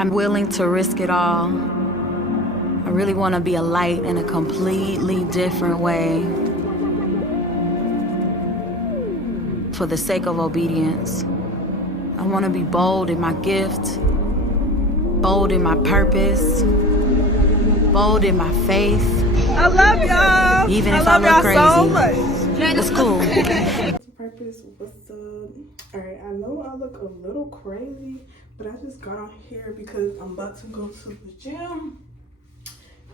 I'm willing to risk it all. I really want to be a light in a completely different way for the sake of obedience. I want to be bold in my gift, bold in my purpose, bold in my faith. I love y'all. Even if I look crazy, so much. it's cool. Purpose, what's up? Alright, I know I look a little crazy, but I just got on here because I'm about to go to the gym.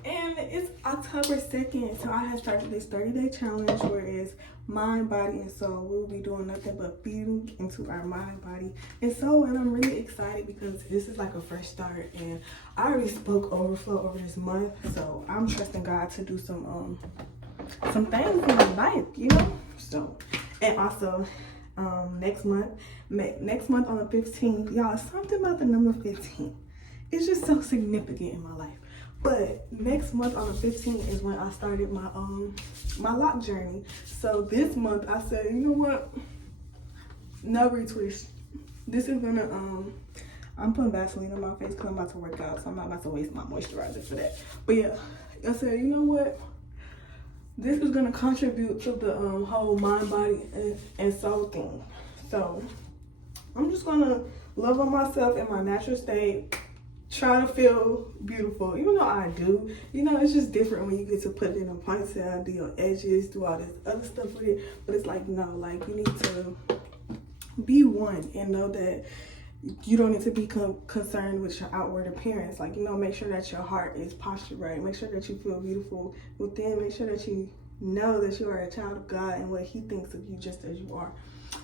And it's October 2nd, so I have started this 30-day challenge where it's mind, body, and soul. We'll be doing nothing but feeding into our mind, body, and soul. And I'm really excited because this is like a fresh start. And I already spoke overflow over this month, so I'm trusting God to do some things in my life, you know. So, and also, next month on the 15th, y'all, something about the number 15. It's just so significant in my life. But next month on the 15th is when I started my my lock journey. So this month I said, you know what? No retwist. This is gonna I'm putting Vaseline on my face because I'm about to work out, so I'm not about to waste my moisturizer for that. But yeah, I said, you know what? This is gonna contribute to the whole mind, body, and soul thing. So I'm just gonna love on myself in my natural state. Try to feel beautiful, even though I do. You know, it's just different when you get to put it in a ponytail, do your edges, do all this other stuff with it. But it's like, no, like, you need to be one and know that you don't need to be concerned with your outward appearance. Like, you know, make sure that your heart is postured right. Make sure that you feel beautiful within. Make sure that you know that you are a child of God and what He thinks of you just as you are.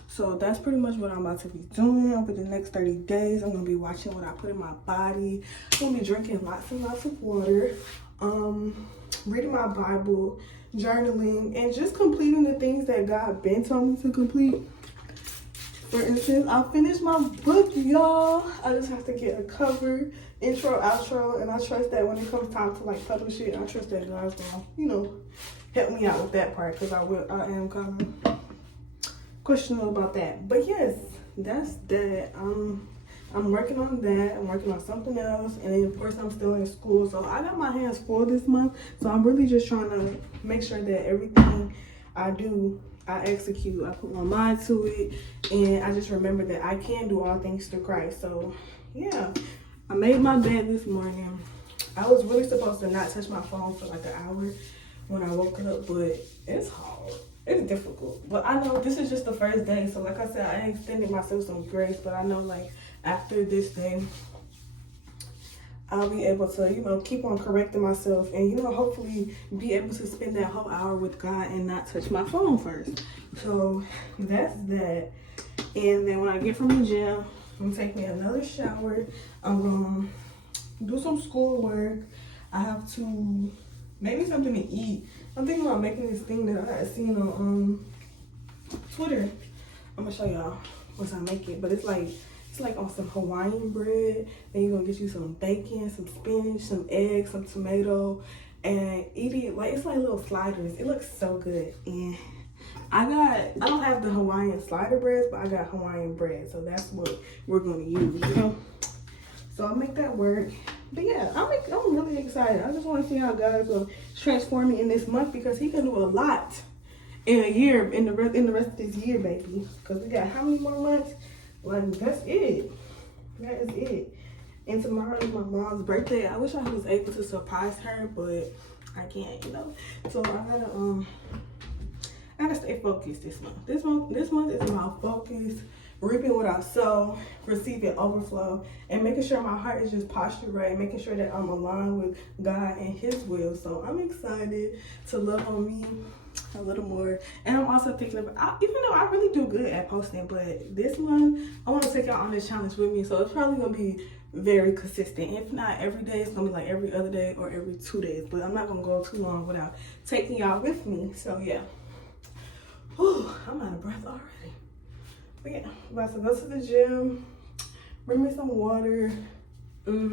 So that's pretty much what I'm about to be doing over the next 30 days. I'm going to be watching what I put in my body. I'm going to be drinking lots and lots of water, reading my Bible, journaling, and just completing the things that God been told me to complete. For instance, I finished my book, y'all. I just have to get a cover, intro, outro, and I trust that when it comes time to like publish it, I trust that God's going to, you know, help me out with that part because I am kind of questionable about that. But yes, that's that. I'm working on that. I'm working on something else, and then of course I'm still in school, so I got my hands full this month. So I'm really just trying to make sure that everything I do, I execute. I put my mind to it, and I just remember that I can do all things through Christ. So yeah, I made my bed this morning. I was really supposed to not touch my phone for like an hour when I woke up, but it's hard. It's difficult, but I know this is just the first day. So like I said, I extended myself some grace, but I know like after this day, I'll be able to, you know, keep on correcting myself and, you know, hopefully be able to spend that whole hour with God and not touch my phone first. So that's that. And then when I get from the gym, I'm gonna take me another shower. I'm gonna do some schoolwork. I have to maybe something to eat. I'm thinking about making this thing that I had seen on Twitter. I'm gonna show y'all once I make it. But it's like on some Hawaiian bread. Then you're gonna get you some bacon, some spinach, some eggs, some tomato, and eat it like it's like little sliders. It looks so good. And I don't have the Hawaiian slider breads, but I got Hawaiian bread, so that's what we're gonna use, you know. So I'll make that work. But yeah, I'm really excited. I just want to see how God will transform me in this month because He can do a lot in a year, in the rest of this year, baby. Because we got how many more months? Like, that's it. That is it. And tomorrow is my mom's birthday. I wish I was able to surprise her, but I can't, you know. So I gotta stay focused this month. This month is about focus. Reaping what I sow, receiving overflow, and making sure my heart is just postured right, making sure that I'm aligned with God and His will. So I'm excited to love on me a little more. And I'm also thinking about, even though I really do good at posting, but this month, I want to take y'all on this challenge with me. So it's probably going to be very consistent. If not every day, it's going to be like every other day or every 2 days. But I'm not going to go too long without taking y'all with me. So yeah. Whew, I'm out of breath already. But yeah, I'm about to go to the gym, bring me some water, put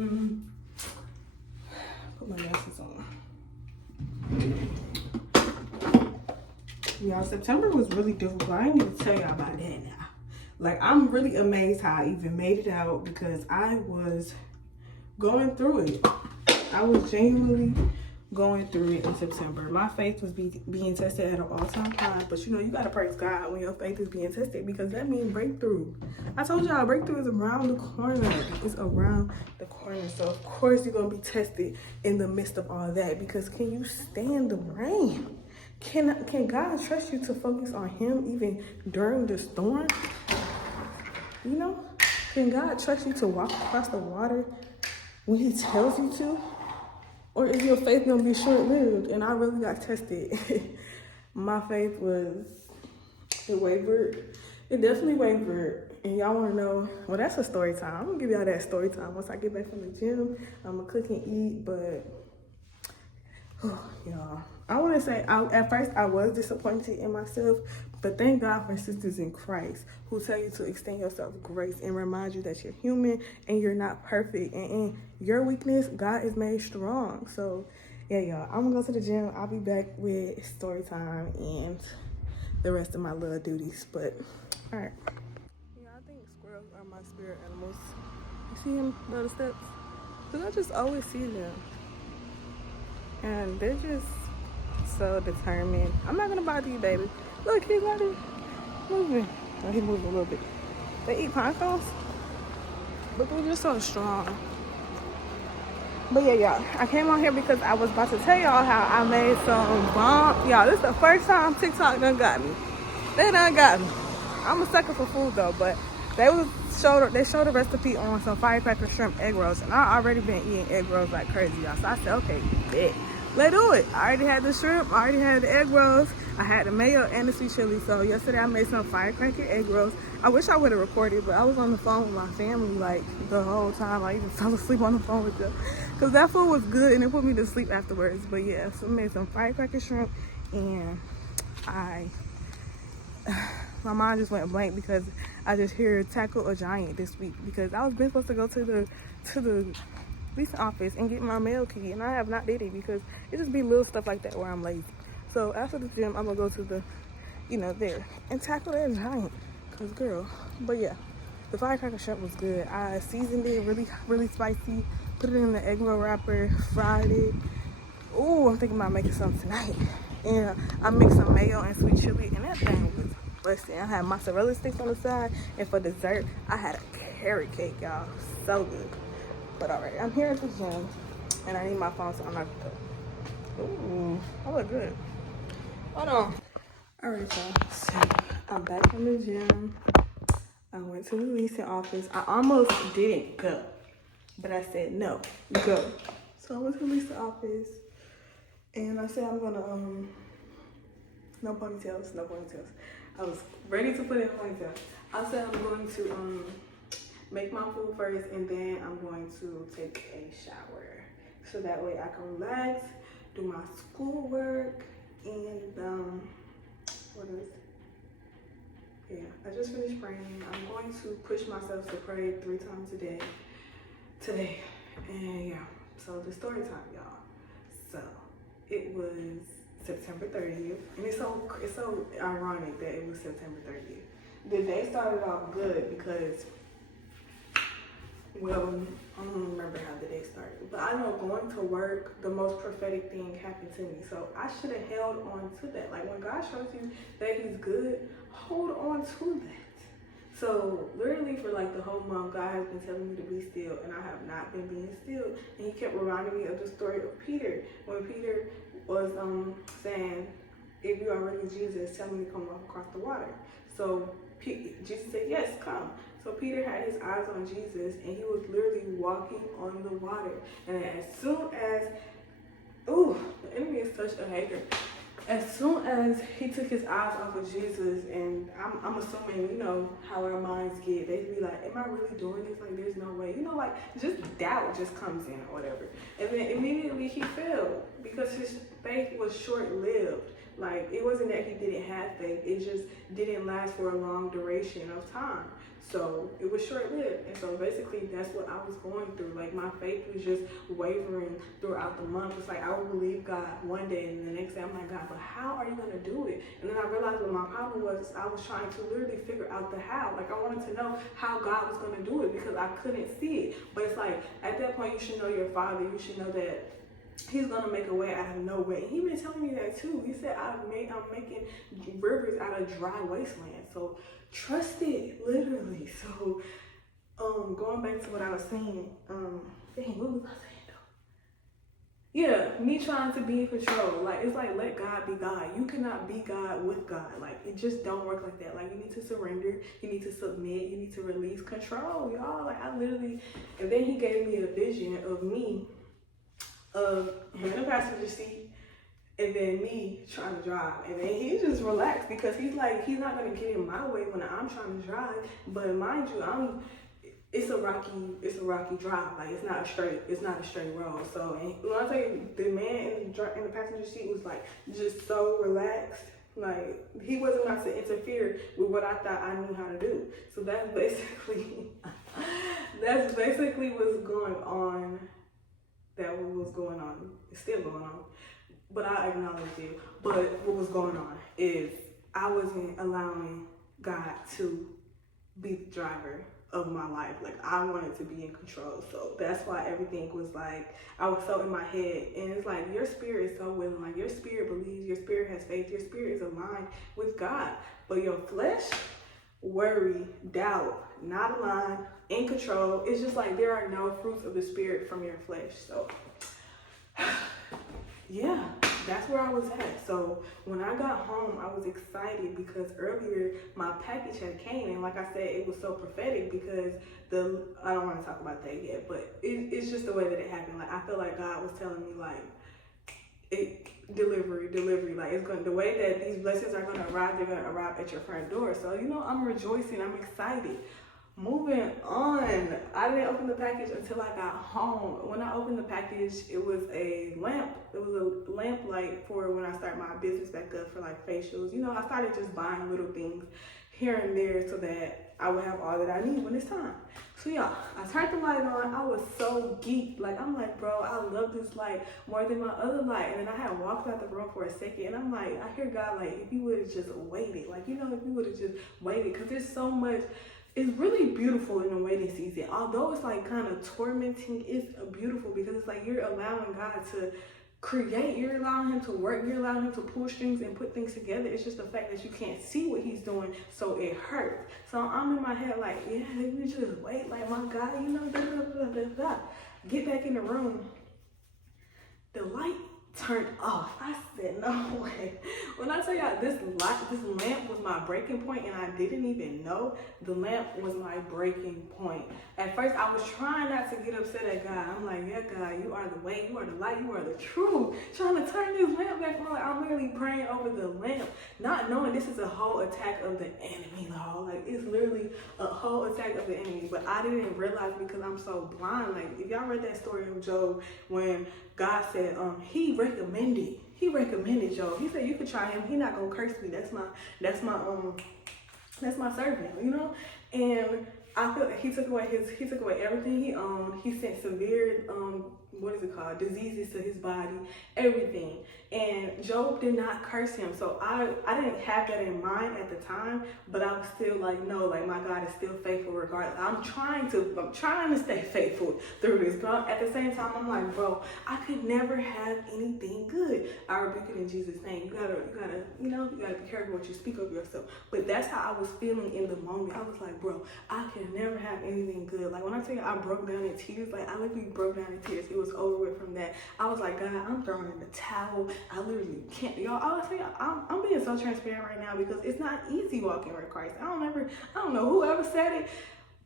my glasses on. Y'all, September was really difficult. I ain't gonna tell y'all about that now. Like, I'm really amazed how I even made it out because I was going through it. I was genuinely going through it in September. My faith was being tested at an all-time high, but you know, you gotta praise God when your faith is being tested, because that means breakthrough. I told y'all, breakthrough is around the corner. It's around the corner. So of course you're gonna be tested in the midst of all that, because can you stand the rain? Can God trust you to focus on him even during the storm? You know, can God trust you to walk across the water when he tells you to? Or is your faith gonna be short-lived? And I really got tested. My faith it wavered. It definitely wavered. And y'all wanna know, well, that's a story time. I'm gonna give y'all that story time. Once I get back from the gym, I'm gonna cook and eat, but y'all, I want to say, at first I was disappointed in myself, but thank God for sisters in Christ who tell you to extend yourself grace and remind you that you're human and you're not perfect. And in your weakness, God is made strong. So, yeah, y'all, I'm going to go to the gym. I'll be back with story time and the rest of my little duties. But, all right. Yeah, I think squirrels are my spirit animals. You see them, little steps? Because I just always see them. And they're just so determined. I'm not gonna bother you, baby. Look, he's not moving. Oh, he's moving a little bit. They eat pine cones, but they're just so strong. But yeah, y'all, I came on here because I was about to tell y'all how I made some bomb. Y'all, this is the first time TikTok done got me. They done got me. I'm a sucker for food though, but they showed a recipe on some firecracker shrimp egg rolls, and I already been eating egg rolls like crazy, y'all. So I said, okay, bet. Let's do it. I already had the shrimp, I already had the egg rolls, I had the mayo and the sweet chili. So yesterday I made some firecracker egg rolls. I wish I would have recorded, but I was on the phone with my family like the whole time. I even fell asleep on the phone with them because that food was good and it put me to sleep afterwards. But yeah, so I made some firecracker shrimp, and my mind just went blank because I just hear tackle a giant this week, because I was supposed to go to the leasing office and get my mail key, and I have not did it because it just be little stuff like that where I'm lazy. So after the gym, I'm gonna go to the, there and tackle that giant, cause girl. But yeah, the firecracker shrimp was good. I seasoned it really, really spicy, put it in the egg roll wrapper, fried it. Ooh, I'm thinking about making some tonight. And I mixed some mayo and sweet chili, and that thing was busting. I had mozzarella sticks on the side, and for dessert, I had a carrot cake, y'all. So good. But all right, I'm here at the gym, and I need my phone, so I'm not gonna go. Ooh, I look good. Hold on. All right, y'all. So I'm back from the gym. I went to the leasing office. I almost didn't go, but I said no, go. So I went to the leasing office, and I said I'm gonna no ponytails. I was ready to put in a ponytail. I said I'm going to make my food first, and then I'm going to take a shower, so that way I can relax, do my schoolwork, and what else? Yeah, I just finished praying. I'm going to push myself to pray 3 times a day today, and yeah. So the story time, y'all. So it was September 30th, and it's so ironic that it was September 30th. The day started off good because, well, I don't remember how the day started, but I know going to work, the most prophetic thing happened to me. So I should have held on to that. Like, when God shows you that he's good, hold on to that. So literally for like the whole month, God has been telling me to be still, and I have not been being still. And he kept reminding me of the story of Peter. When Peter was saying, if you are really Jesus, tell me to come walk across the water. So Jesus said, yes, come. So Peter had his eyes on Jesus, and he was literally walking on the water. And as soon as, the enemy is such a hater. As soon as he took his eyes off of Jesus, and I'm assuming, you know, how our minds get, they'd be like, am I really doing this? Like, there's no way. You know, like, just doubt just comes in or whatever. And then immediately he fell because his faith was short-lived. Like, it wasn't that he didn't have faith, it just didn't last for a long duration of time. So it was short-lived. And so basically that's what I was going through. Like, my faith was just wavering throughout the month. It's like I would believe God one day, and the next day I'm like, God, but how are you going to do it? And then I realized what my problem was. I was trying to literally figure out the how. Like, I wanted to know how God was going to do it because I couldn't see it. But it's like, at that point, you should know your Father. You should know that He's going to make a way out of no way. He been telling me that too. He said, I'm making rivers out of dry wasteland. So trust it, literally. So going back to what I was saying, dang, what was I saying though? Yeah, me trying to be in control. Like, it's like, let God be God. You cannot be God with God. Like, it just don't work like that. Like, you need to surrender. You need to submit. You need to release control, y'all. Like, I literally, and then he gave me a vision of me, of him in the passenger seat, and then me trying to drive. And then he just relaxed because he's like, he's not gonna get in my way when I'm trying to drive. But mind you, it's a rocky drive. Like, it's not a straight road. So, and when I tell you, the man in the passenger seat was like just so relaxed. Like, he wasn't about to interfere with what I thought I knew how to do. So that's basically what's going on. That what was going on, it's still going on, but I acknowledge it. But what was going on is I wasn't allowing God to be the driver of my life. Like, I wanted to be in control. So that's why everything was like, I was so in my head. And it's like, your spirit is so willing. Like, your spirit believes, your spirit has faith, your spirit is aligned with God. But your flesh, worry, doubt, not aligned, in control. It's just like there are no fruits of the spirit from your flesh. So yeah, that's where I was at. So when I got home, I was excited because earlier my package had came, and like I said, it was so prophetic because I don't want to talk about that yet, but it's just the way that it happened. Like, I feel like God was telling me, like, delivery, like, it's going, the way that these blessings are going to arrive, they're going to arrive at your front door. So, you know, I'm rejoicing, I'm excited. Moving on, I didn't open the package until I got home. When I opened the package, it was a lamp. It was a lamp light for when I start my business back up for like facials. You know, I started just buying little things here and there so that I would have all that I need when it's time. So yeah, I turned the light on. I was so geeked. Like, I'm like, bro, I love this light more than my other light. And then I had walked out the room for a second, and I'm like, I hear God like, if you would have just waited, like, you know, if you would have just waited, because there's so much. It's really beautiful in the waiting season. Although it's like kind of tormenting, it's beautiful because it's like you're allowing God to create, you're allowing him to work, you're allowing him to pull strings and put things together. It's just the fact that you can't see what he's doing, so it hurts. So I'm in my head like, yeah, you just wait, like, my God, you know, blah, blah, blah, blah, blah. Get back in the room. The light turned off. I said, no way. When I tell y'all, this lamp was my breaking point, and I didn't even know the lamp was my breaking point. At first, I was trying not to get upset at God. I'm like, yeah, God, you are the way, you are the light, you are the truth. Trying to turn this lamp back on. Like, I'm literally praying over the lamp, not knowing this is a whole attack of the enemy, y'all. Like, it's literally a whole attack of the enemy. But I didn't realize because I'm so blind. Like, if y'all read that story of Job, when God said, he recommended Job. He said, you could try him. He not gonna curse me. That's my servant, you know? And I feel like he took away everything he owned. He sent severe, diseases to his body, everything. And Job did not curse him. So I didn't have that in mind at the time, but I was still like, no, like, my God is still faithful regardless. I'm trying to stay faithful through this. But at the same time, I'm like, bro, I could never have anything good. I rebuke it in Jesus' name. You gotta be careful what you speak of yourself. But that's how I was feeling in the moment. I was like, bro, I can never have anything good. Like, when I tell you I broke down in tears, like, I literally broke down in tears. It was over with from that. I was like, God, I'm throwing in the towel. I literally can't. Y'all, honestly, I'm being so transparent right now because it's not easy walking with Christ. I don't know whoever said it,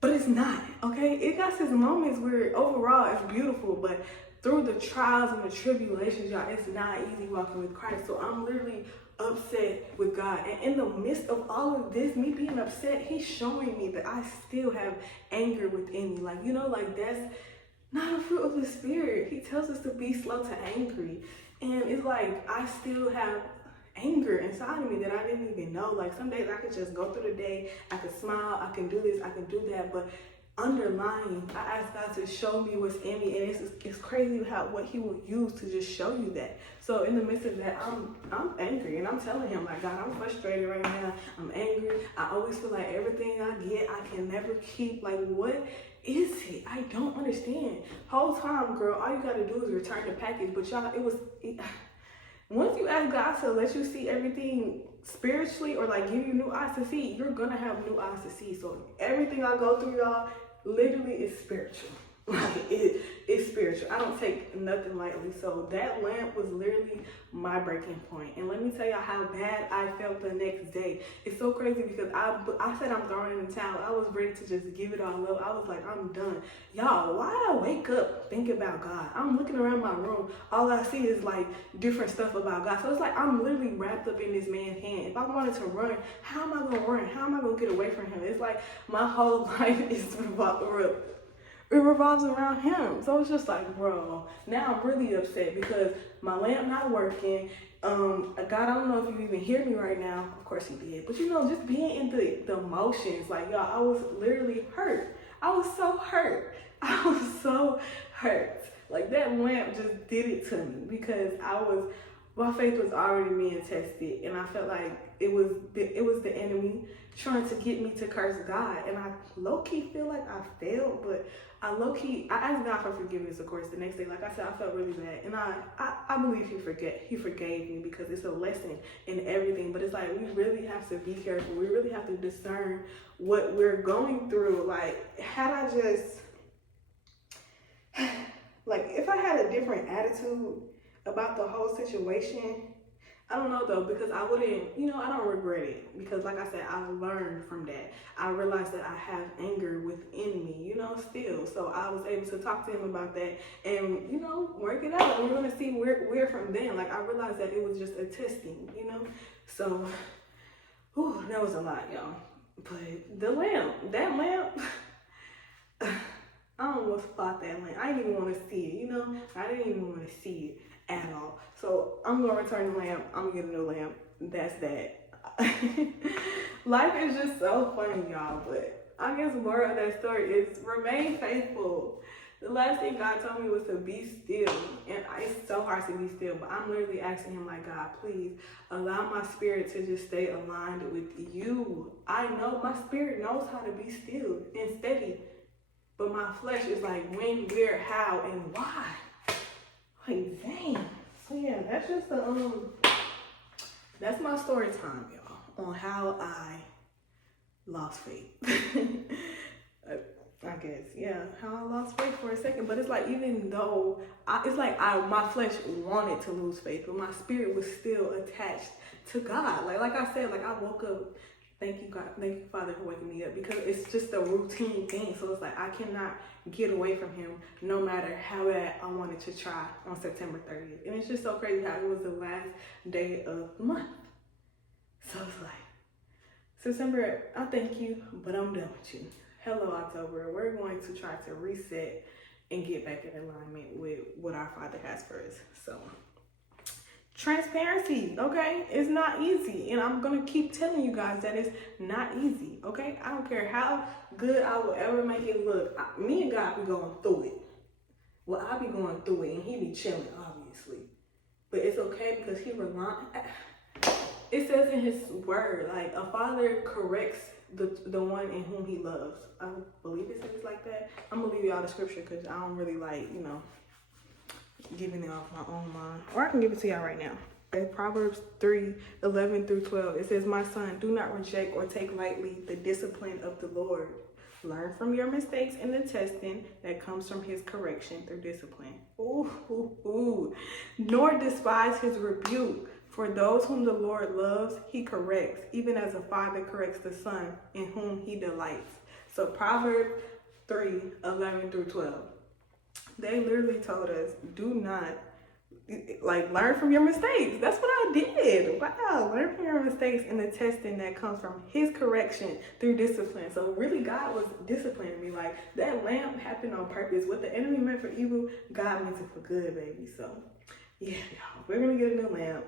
but it's not, okay? It got its moments where overall it's beautiful, but through the trials and the tribulations, y'all, it's not easy walking with Christ. So I'm literally upset with God. And in the midst of all of this, me being upset, he's showing me that I still have anger within me. Like, you know, like, that's not a fruit of the spirit. He tells us to be slow to angry. And it's like, I still have anger inside of me that I didn't even know. Like some days I could just go through the day, I could smile, I can do this, I can do that, but underlying, I ask God to show me what's in me, and it's crazy how what He will use to just show you that. So in the midst of that, I'm angry, and I'm telling Him, like, God, I'm frustrated right now. I'm angry. I always feel like everything I get, I can never keep. Like, what is it? I don't understand. Whole time, girl, all you gotta do is return the package. But y'all, once you ask God to let you see everything spiritually, or like give you new eyes to see, you're gonna have new eyes to see. So everything I go through, y'all, literally is spiritual. Like it's spiritual. I don't take nothing lightly. So that lamp was literally my breaking point. And let me tell y'all how bad I felt the next day. It's so crazy because I said I'm throwing in the towel. I was ready to just give it all up. I was like, I'm done. Y'all, why I wake up thinking about God? I'm looking around my room. All I see is like different stuff about God. So it's like I'm literally wrapped up in this man's hand. If I wanted to run, how am I gonna run? How am I gonna get away from him? It's like my whole life is it revolves around him. So it's just like, bro, now I'm really upset because my lamp not working. God, I don't know if you even hear me right now. Of course he did. But just being in the emotions, like, y'all, I was literally hurt. I was so hurt. I was so hurt. Like, that lamp just did it to me because my faith was already being tested, and I felt like it was the enemy trying to get me to curse God. And I low-key feel like I failed, but I asked God for forgiveness, of course, the next day. Like I said, I felt really bad. And I believe he forgave me because it's a lesson in everything. But it's like, we really have to be careful. We really have to discern what we're going through. Like, had I just, like, if I had a different attitude about the whole situation, I don't know though, because I wouldn't, I don't regret it, because like I said, I learned from that. I realized that I have anger within me, still. So I was able to talk to him about that and, work it out. And we're going to see where from then. Like, I realized that it was just a testing, So, that was a lot, y'all. But that lamp, I almost fought that lamp. I didn't even want to see it, I didn't even want to see it at all. So I'm gonna return the lamp. I'm gonna get a new lamp. That's that. Life is just so funny, y'all. But I guess the moral of that story is remain faithful. The last thing God told me was to be still, and it's so hard to be still. But I'm literally asking Him, like, God, please allow my spirit to just stay aligned with You. I know my spirit knows how to be still and steady, but my flesh is like, when, where, how, and why. Like, dang. So yeah, that's just that's my story time, y'all, on how I lost faith. I guess, yeah, how I lost faith for a second. But it's like, even though my flesh wanted to lose faith, but my spirit was still attached to God. Like I said, like, I woke up. Thank you, God. Thank you, Father, for waking me up, because it's just a routine thing. So it's like, I cannot get away from Him no matter how bad I wanted to try on September 30th. And it's just so crazy how it was the last day of the month. So it's like, September, I thank you, but I'm done with you. Hello, October. We're going to try to reset and get back in alignment with what our Father has for us. So, transparency, okay? It's not easy. And I'm going to keep telling you guys that it's not easy, okay? I don't care how good I will ever make it look. Me and God be going through it. Well, I be going through it, and He be chilling, obviously. But it's okay because it says in His word, like, a father corrects the one in whom he loves. I believe it says like that. I'm going to leave y'all the scripture because I don't really like, giving it off my own mind. Or I can give it to y'all right now. Okay, Proverbs 3:11-12. It says, my son, do not reject or take lightly the discipline of the Lord. Learn from your mistakes in the testing that comes from His correction through discipline. Ooh. Nor despise His rebuke. For those whom the Lord loves, He corrects, even as a father corrects the son in whom He delights. So Proverbs 3:11-12. They literally told us, do not, learn from your mistakes. That's what I did. Wow, learn from your mistakes in the testing that comes from His correction through discipline. So really, God was disciplining me. Like, that lamp happened on purpose. What the enemy meant for evil, God meant it for good, baby. So yeah, y'all, we're going to get a new lamp.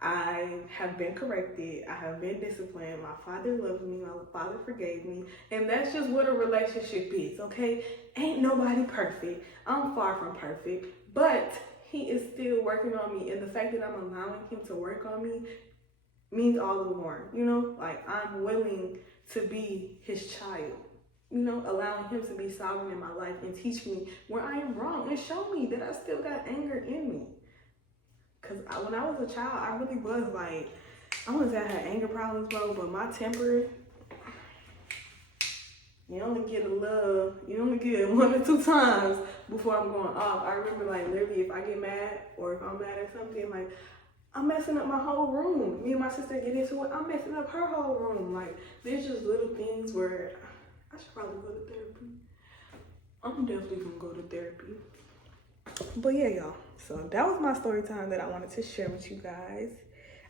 I have been corrected. I have been disciplined. My father loves me. My father forgave me. And that's just what a relationship is, okay? Ain't nobody perfect. I'm far from perfect. But he is still working on me. And the fact that I'm allowing him to work on me means all the more. You know, like I'm willing to be his child. You know, allowing him to be sovereign in my life and teach me where I am wrong and show me that I still got anger in me. Because when I was a child, I really was like, I wouldn't say I had anger problems, bro, but my temper, you only get it 1 or 2 times before I'm going off. I remember, like, literally, if I get mad or if I'm mad at something, like, I'm messing up my whole room. Me and my sister get into it, I'm messing up her whole room. Like, there's just little things where I should probably go to therapy. I'm definitely gonna go to therapy. But yeah, y'all, so that was my story time that I wanted to share with you guys.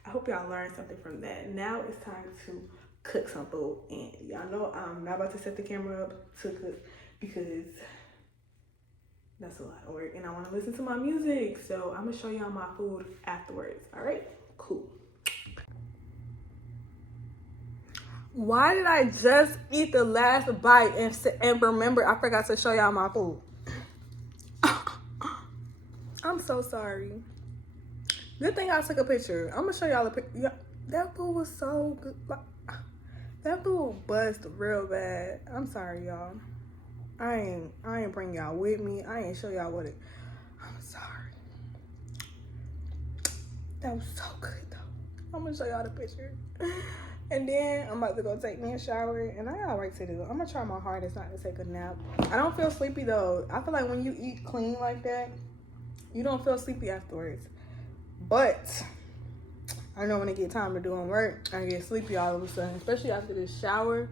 I hope y'all learned something from that. Now it's time to cook some food, and y'all know I'm not about to set the camera up to cook because that's a lot of work and I want to listen to my music. So I'm gonna show y'all my food afterwards. All right, cool. Why did I just eat the last bite and remember I forgot to show y'all my food? I'm so sorry. Good thing I took a picture. I'm gonna show y'all a picture. That food was so good. That food bust real bad. I'm sorry, y'all. I ain't bring y'all with me. I ain't show y'all what it. I'm sorry. That was so good though. I'm gonna show y'all the picture. And then I'm about to go take me a shower, and I got work to do. I'm gonna try my hardest not to take a nap. I don't feel sleepy though. I feel like when you eat clean like that, you don't feel sleepy afterwards. But I know when it get time to doing work, I get sleepy all of a sudden, especially after this shower.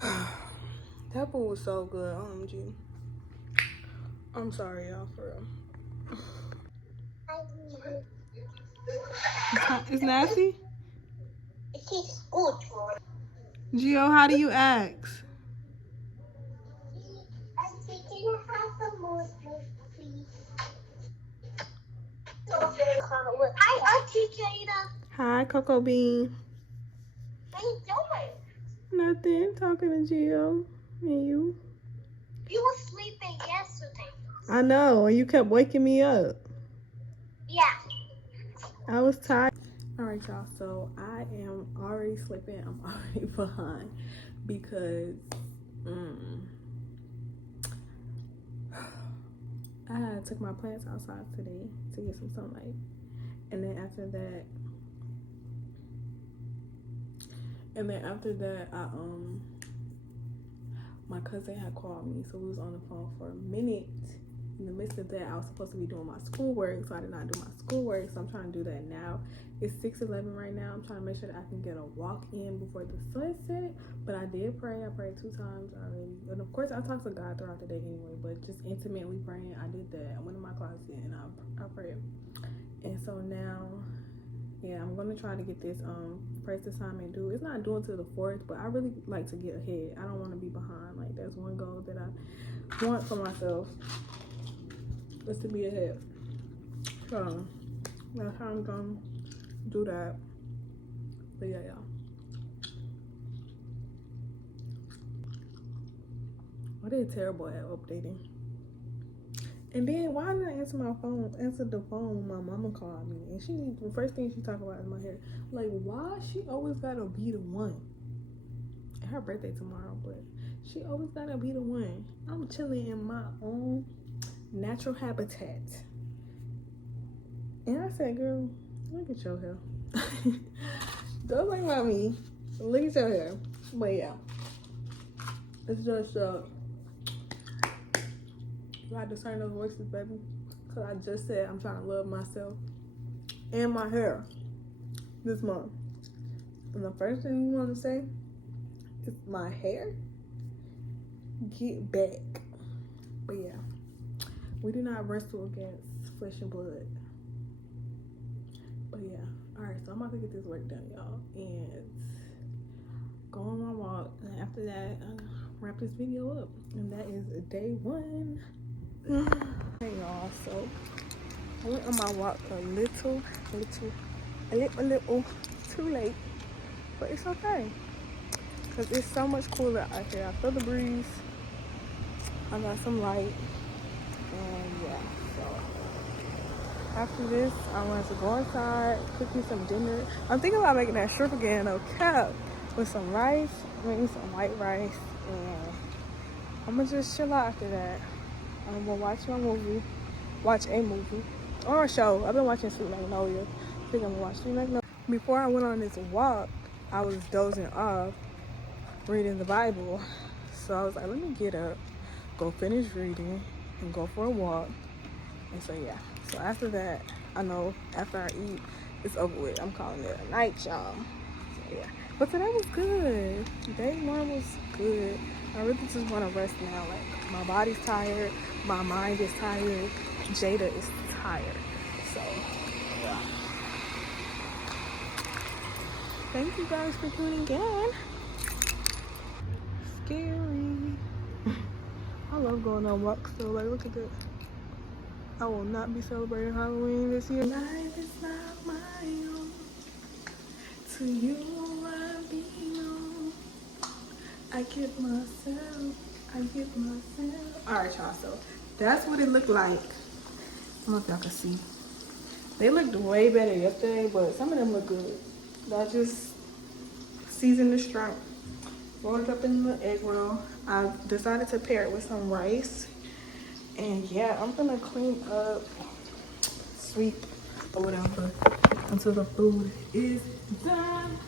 That food was so good, OMG. I'm sorry, y'all, for real. It's nasty? It tastes good. Gio, how do you ask? Can I have some more juice, please? Hi, Auntie Jada. Hi, Coco Bean. What are you doing? Nothing. Talking to Gio and you. You were sleeping yesterday. I know, and you kept waking me up. Yeah. I was tired. All right, y'all. So I am already sleeping. I'm already behind because I took my plants outside today to get some sunlight, and then after that, my cousin had called me, so we was on the phone for a minute. In the midst of that, I was supposed to be doing my schoolwork, so I did not do my schoolwork, so I'm trying to do that now. It's 6:11 right now. I'm trying to make sure that I can get a walk in before the sunset, but I did pray. I prayed 2 times already, and of course I talked to God throughout the day anyway, but just intimately praying, I did that. I went in my closet and I prayed, and so now, yeah, I'm gonna try to get this first assignment due. It's not due until the 4th, but I really like to get ahead. I don't want to be behind. Like, that's one goal that I want for myself, is to be ahead. So that's how I'm gonna do that. But yeah, y'all. I did terrible at updating. And then why did I answer the phone when my mama called me? And the first thing she talked about is my hair. Like, why she always gotta be the one? And her birthday tomorrow, but she always gotta be the one. I'm chilling in my own natural habitat. And I said, girl, look at your hair. Don't think about me. Look at your hair. But yeah, it's just you gotta discern those voices, baby. Cause I just said I'm trying to love myself and my hair this month. And the first thing you want to say is my hair. Get back. But yeah, we do not wrestle against flesh and blood. But yeah, alright, so I'm about to get this work done, y'all, and go on my walk. And after that, I'll wrap this video up. And that is day 1. Hey y'all, so I went on my walk a little a little too late, but it's okay. Cause it's so much cooler out here. I feel the breeze. I got some light, and yeah. So after this, I want to go inside, cook me some dinner. I'm thinking about making that shrimp again, though, cap, with some rice, maybe some white rice, and I'm gonna just chill out after that. I'm gonna watch a movie, or a show. I've been watching Sweet Magnolia. I think I'm gonna watch Sweet Magnolia. Before I went on this walk, I was dozing off, reading the Bible. So I was like, let me get up, go finish reading, and go for a walk. And so yeah. So after that, I know after I eat, it's over with. I'm calling it a night, y'all. So yeah. But today was good. Day one was good. I really just want to rest now. Like, my body's tired, my mind is tired, Jada is tired. So yeah. Thank you guys for tuning in. Scary. I love going on walks though. Like, look at this. I will not be celebrating Halloween this year. Life is not my own. To you I belong. I give myself. Alright, y'all. So that's what it looked like. I don't know if y'all can see. They looked way better yesterday, but some of them look good. I just seasoned the shrimp, rolled it up in the egg roll. I decided to pair it with some rice. And yeah, I'm gonna clean up, sweep, or whatever until the food is done.